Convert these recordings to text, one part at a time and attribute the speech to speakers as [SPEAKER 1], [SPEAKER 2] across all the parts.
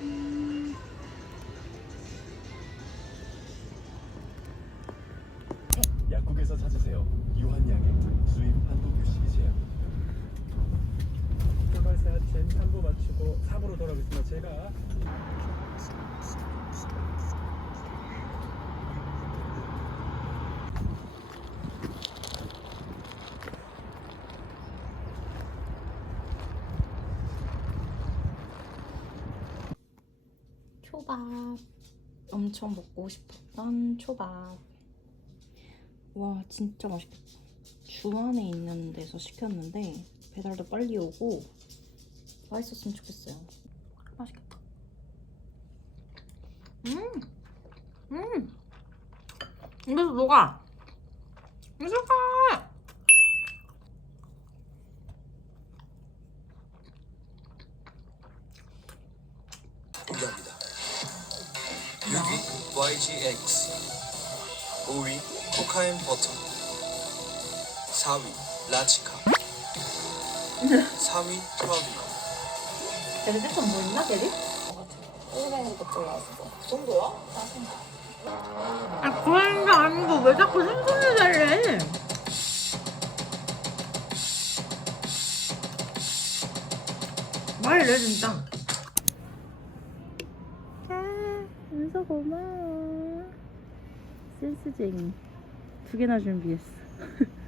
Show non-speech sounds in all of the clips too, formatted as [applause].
[SPEAKER 1] 네. 약국에서 찾으세요. 유한약의 수입 한도 규식이 제약. 개발사 젠 3부 마치고 4부로 돌아오겠습니다. 제가
[SPEAKER 2] 초밥. 엄청 먹고 싶었던 초밥. 와 진짜 맛있겠다. 주 안에 있는 데서 시켰는데 배달도 빨리 오고 맛있었으면 좋겠어요. 맛있겠다. 음! 음! 입에서 녹아 미쳤다
[SPEAKER 3] YGX 5위 코카인 버터 4위 라치카 3위 트러비거
[SPEAKER 2] 걔네 색깔 뭐 있나 걔네? 아 그런 게 아니고 왜 자꾸 생선을 달래? 말해 진짜. 짠, 은서 고마워. 센스쟁이 두 개나 준비했어. [laughs]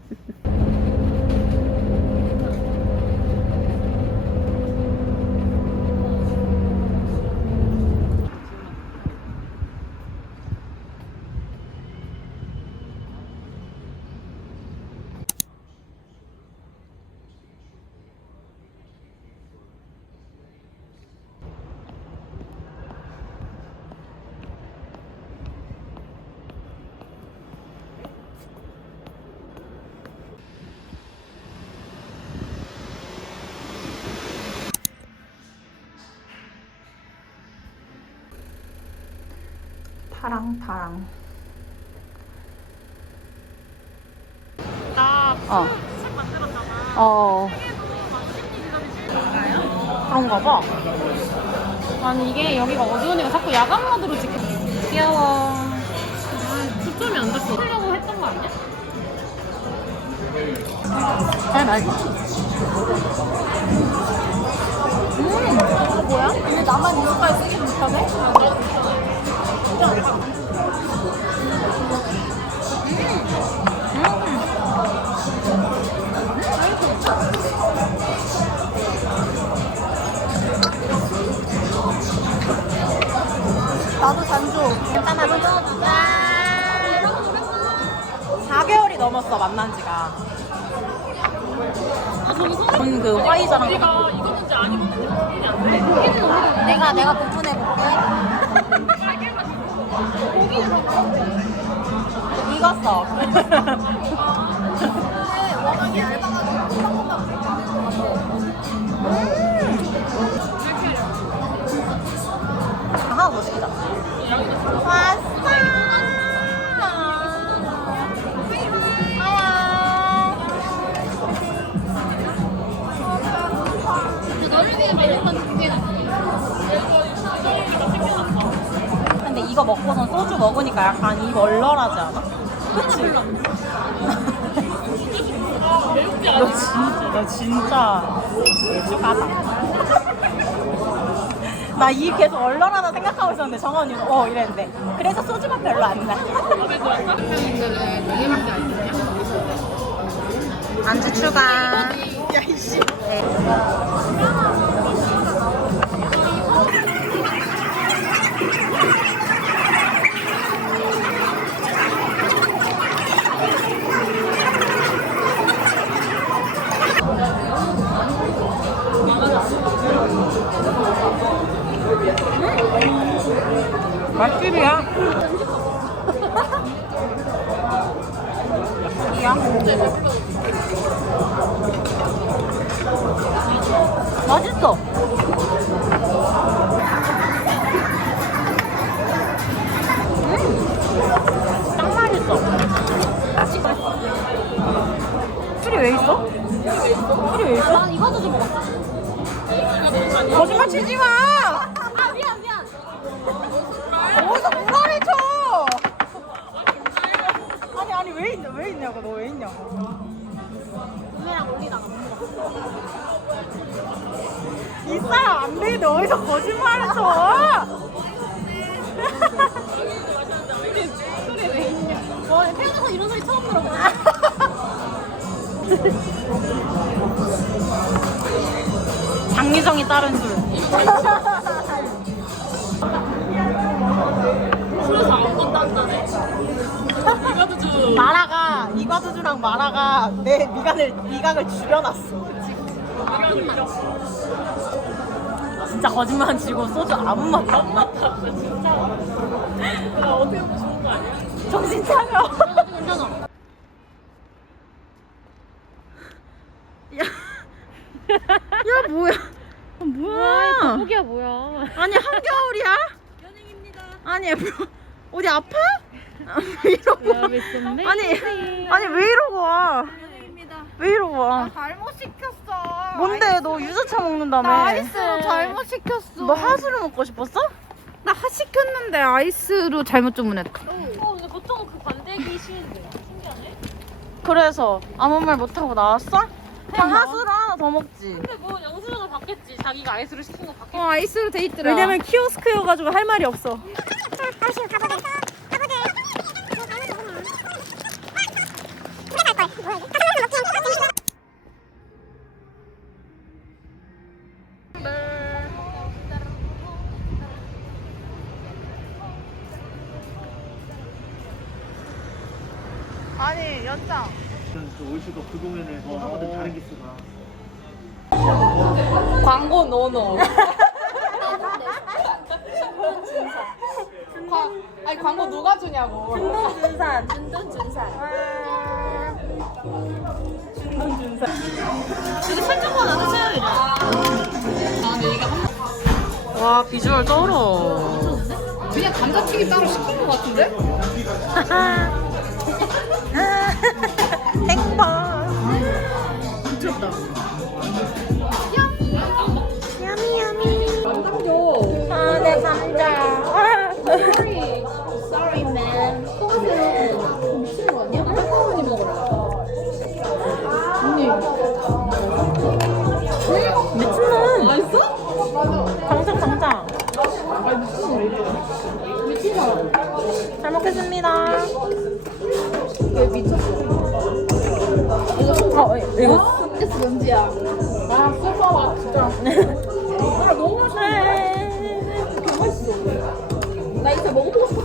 [SPEAKER 2] 파랑파랑. 어. 어. 그런가 봐.
[SPEAKER 4] 아니 이게 여기가 어두우니까 자꾸 야간 모드로 지금
[SPEAKER 2] 귀여워.
[SPEAKER 4] 초점이 안 잡혀 하려고 했던 거 아니야?
[SPEAKER 2] 잘 맛있어. 음, 이거 뭐야? 근데 나만 이거까지 쓰기 못하네? 나도. 일단 한번 넣어주자. 4개월이 넘었어, 만난 지가. 전그 화이자랑
[SPEAKER 4] 내가 이거는지 아니거든요 확인이 안 돼.
[SPEAKER 2] 내가 내가 부분해 볼게. 익었어. 하나 더 시키자. 왔 먹으니까 약간 입 얼얼하지 않아? 그치? 너 진짜, 너 진짜 예술가다. 나 입 계속 얼얼하다 생각하고 있었는데 정원이 어 이랬는데 그래서 소주맛 별로 안 나.
[SPEAKER 4] 네 안?
[SPEAKER 2] 안주 추가. 야이씨. 맛집이야. 이야. 맛있어. 음, 딱 맛있어. 술이 왜 있어? 술이 왜 있어?
[SPEAKER 4] 난 이거 도 좀 먹었어.
[SPEAKER 2] 거짓말 치지 마.
[SPEAKER 4] 안
[SPEAKER 2] 되는데 어디서 거짓말을 쳐?
[SPEAKER 4] 와 태어나서 이런 소리 처음 들어봐.
[SPEAKER 2] 장유정이 따른 술.
[SPEAKER 4] 술에서 아무것도 안 나네. 이거도 좀.
[SPEAKER 2] 마라가 이과두주랑 마라가 내 미간을 미각을 죽여놨어. 진짜 거짓말 치고 소주 아무 맛도 안 나.
[SPEAKER 4] 나 어떻게 보면 좋은 거 아니야?
[SPEAKER 2] 정신 차려.
[SPEAKER 4] 괜찮아.
[SPEAKER 2] 야 뭐야? 뭐야?
[SPEAKER 4] 거북이야 뭐야?
[SPEAKER 2] 아니 한겨울이야? 아니 뭐, 어디 아파? 아, 왜 이러고? 와? 아니 아니 왜 이러고 와? 왜 이러고 와?
[SPEAKER 5] 잘못 시켰어.
[SPEAKER 2] 뭔데 너 유자차 먹는다며?
[SPEAKER 5] 나 아이스로 잘못 시켰어.
[SPEAKER 2] 너 하수를 먹고 싶었어?
[SPEAKER 5] 나 하 시켰는데 아이스로 잘못 주문했다.
[SPEAKER 4] 어 근데 보통 그 반대기 싫은데. 신기하네.
[SPEAKER 2] 그래서 아무 말 못하고 나왔어? 그냥 하수를 하나 더 먹지.
[SPEAKER 4] 근데 뭐 영수증을 받겠지. 자기가 아이스를 시킨 거 받겠지.
[SPEAKER 5] 어 아이스로 돼 있더라.
[SPEAKER 2] 왜냐면 키오스크여가지고 할 말이 없어. 아니 연장.
[SPEAKER 6] 올시도 그 공연을 더 하거든 다른 기수가
[SPEAKER 2] 광고 노노. [laughs]
[SPEAKER 5] 아니 광고 누가 주냐고.
[SPEAKER 2] 준산.
[SPEAKER 4] 근데 살짝만 안 드세요.
[SPEAKER 2] 와 비주얼 쩔어.
[SPEAKER 5] 그냥 감자튀김 따로 시킨 것 같은데? [laughs]
[SPEAKER 2] 이거
[SPEAKER 4] 스면지야 아, super 진짜. 아, 너무 맛있어. 되게 맛있어. 나 이거 먹어보고 싶었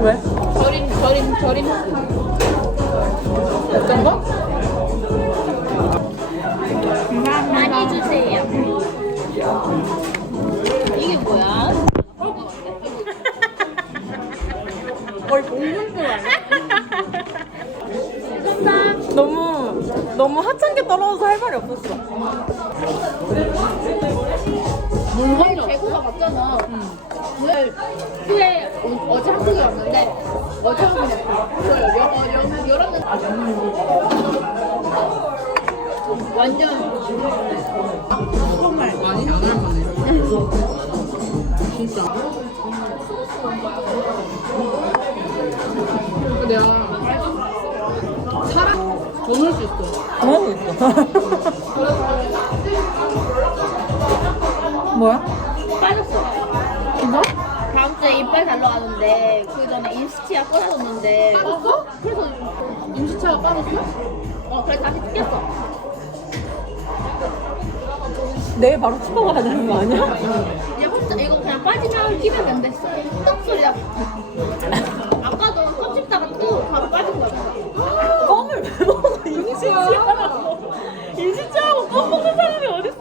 [SPEAKER 2] 왜?
[SPEAKER 4] 절임, 절임, 절임. 어떤 거? 많이 주세요. 이게 뭐야?
[SPEAKER 2] 거의 공문들 아니야? 너무 너무 하찮게 떨어져서 할 말이 없었어.
[SPEAKER 4] 물건 재고가 맞잖아. 오늘 후에 어- 어제 한국에 왔는데 어제 한국에 왔어. 영어 영어 여러 완전 정말 많이 안 할만해. 진짜. 내가 사람 더 넣을 수 있어.
[SPEAKER 2] 있어? 뭐야?
[SPEAKER 4] 빠졌어.
[SPEAKER 2] 이거?
[SPEAKER 4] 다음 주에 이빨 달러 가는데 그 전에 임시치아 꺼내줬는데 빠졌어? 그래서 임시치아가 빠졌어? 어 그래서 다시 뜯겼어
[SPEAKER 2] 내일 바로 치과 가야 되는 거 아니야?
[SPEAKER 4] 이제 혼자 이거 그냥 빠지면 끼면 안 됐어 뚝 소리야 아까도 껍질다가 또 바로 빠진 거야
[SPEAKER 2] 껌을 왜껌 먹는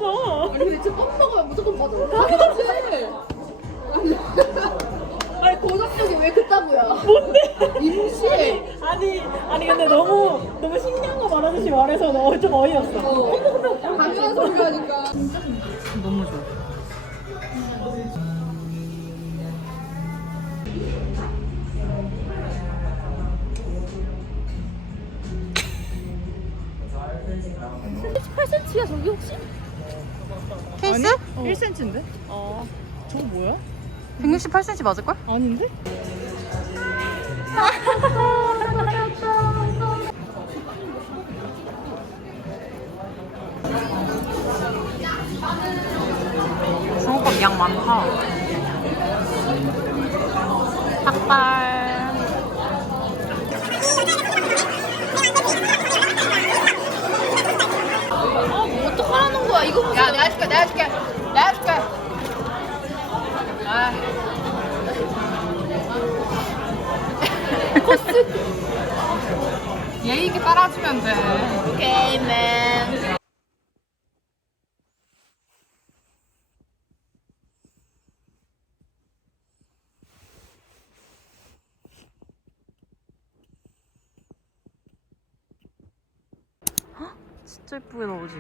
[SPEAKER 2] 어딨어?
[SPEAKER 4] 아니 근데 진짜 껌 먹으면 무조건 빠져. 당연하지. 아니 고정력이 왜 그따구야?
[SPEAKER 2] 뭔데?
[SPEAKER 4] 임시.
[SPEAKER 2] 아니 아니 근데 너무 너무 신기한 거 말하듯이 말해서 너좀 어이없어.
[SPEAKER 4] 당
[SPEAKER 2] 1cm인데? 아 저거 뭐야?
[SPEAKER 5] 168cm 맞을걸?
[SPEAKER 2] 아닌데?
[SPEAKER 5] 중국밥 양 많다. 닭발.
[SPEAKER 4] 어떡하라는 거야 이거? 야 내가 줄게 내가 줄게.
[SPEAKER 5] 예의 있게 따라주면 돼.
[SPEAKER 4] 오케이 맨.
[SPEAKER 5] 진짜 예쁘게 나오지.